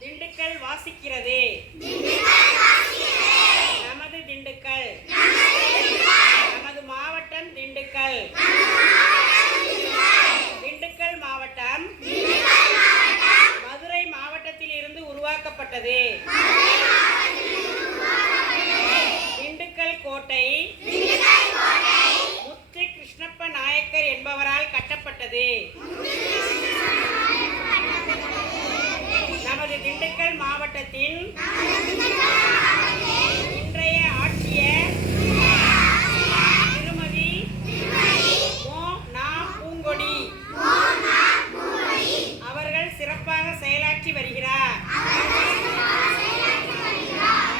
திண்டுக்கல் வாசிக்கிறது. நமது திண்டுக்கல், நமது மாவட்டம் திண்டுக்கல். திண்டுக்கல் மாவட்டம் மதுரை மாவட்டத்தில் இருந்து உருவாக்கப்பட்டது. திண்டுக்கல் கோட்டை முத்து கிருஷ்ணப்ப நாயக்கர் என்பவரால் கட்டப்பட்டது. நமது திண்டுக்கல் மாவட்டத்தின் இன்றைய ஆட்சியர் திருமதி மோ. நா. பூங்கொடி அவர்கள் சிறப்பாக செயலாற்றி வருகிறார்.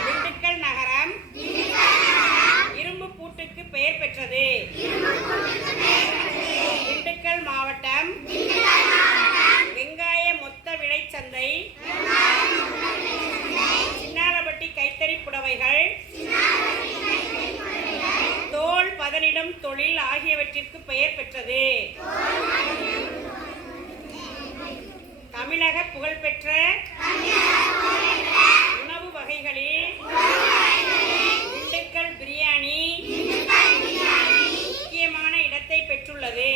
திண்டுக்கல் நகரம் இரும்பு பூட்டுக்கு பெயர் பெற்றது. திண்டுக்கல் மாவட்டம் வெங்காய மொத்த விளைச்சந்தை, சின்னாரப்பட்டி கைத்தறி புடவைகள், தோல் பதனிடும் தொழில் ஆகியவற்றிற்கு பெயர் பெற்றது. தமிழக புகழ்பெற்ற உணவு வகைகளில் திண்டுக்கல் பிரியாணி முக்கியமான இடத்தை பெற்றுள்ளது.